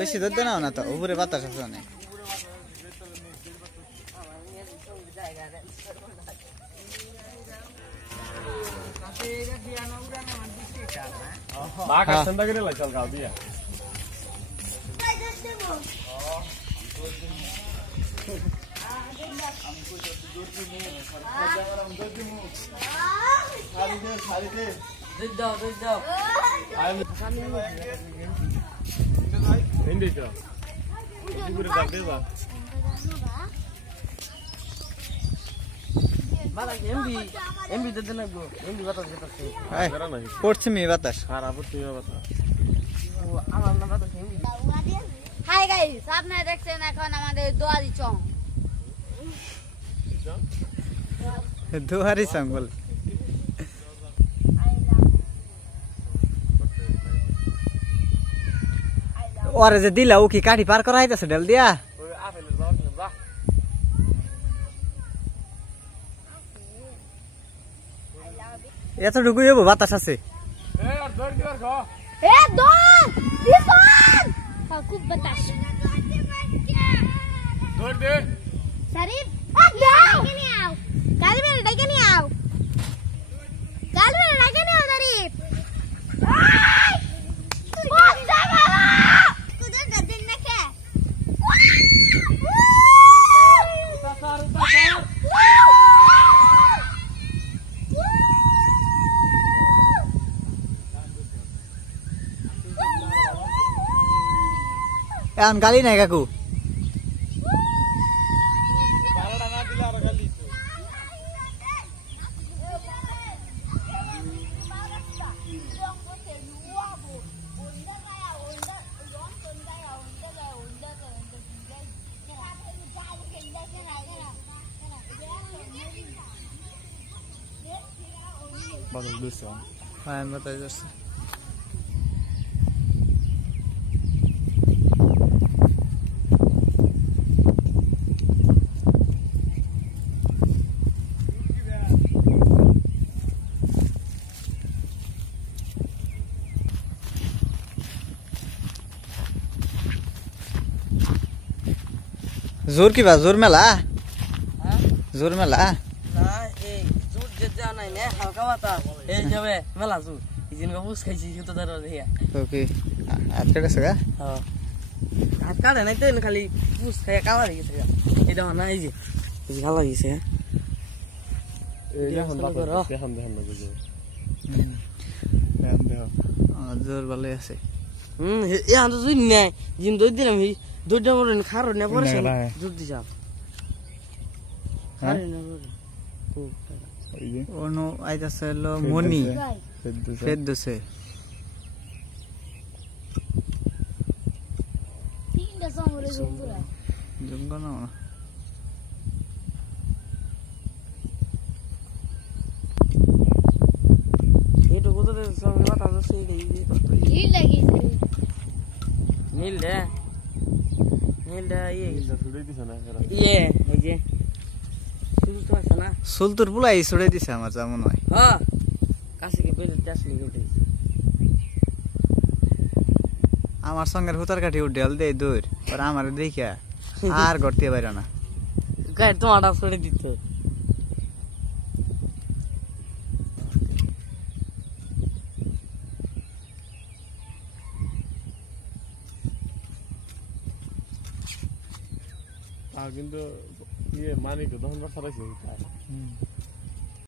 বেশি ধরতে নাও না তো, উপরে বাতাস আছে অনেক। পড়ছে মেয়ে বাতাস। হাই গাইস, আপনারা দেখছেন এখন আমাদের দোয়ারি চং। দুয়ারি চং বলে ওরে যে দিলা, ও কি কাঠি পার করা হইতেছে ডেল দিয়া? এতটুকু যাবো, বাতাস আছে। খুব বাতাস। এখন গালি নাই কাকু। হ্যাঁ, বাতাস যাচ্ছে। जोर की बात, जोर में ला, जोर में ला ना ए जोर जे जाना है ने हल्का बाता ए जबे मेला जोर इजिन का पूछ खाई छी तो दर दिया ओके आज का सगा हां हाथ काढे नाही ते खाली पूछ खाया कावा दिसे एटा ना इजी इजी भालो दिसे ए या हम बात के हम लगो जोर वाले আছে ए हम तो जुन নাই जिम दो दिन हम দুইটা মরে খারো না পড়ছে জুত দিছা খারে না ও এই যে ওনো আইতাছে লো মনি ফেদছে তিনটা সমরে জুমপুরা জুমগা না এটো কোথাতে সঙ্গে কথা আছে এই নীল লাগিছে নীল দে নীলটা ইয়ে ছুড়ে দিছ না ইয়ে এই যে শুধু তো আছে না সুলতুর পুলাই ছুড়ে দিছে আমার যা মনে হয়। হ্যাঁ কাছে কি বেলে চাষ লিখে উঠেছে আমার সঙ্গের হুতার কাঠি উঠেল দেই দূর আর আমার দেখিয়া আর করতে পারে না গায় তোমাটা ছুড়ে দিতে কিন্তু ইয়ে মানিক তখন কথা রাখছে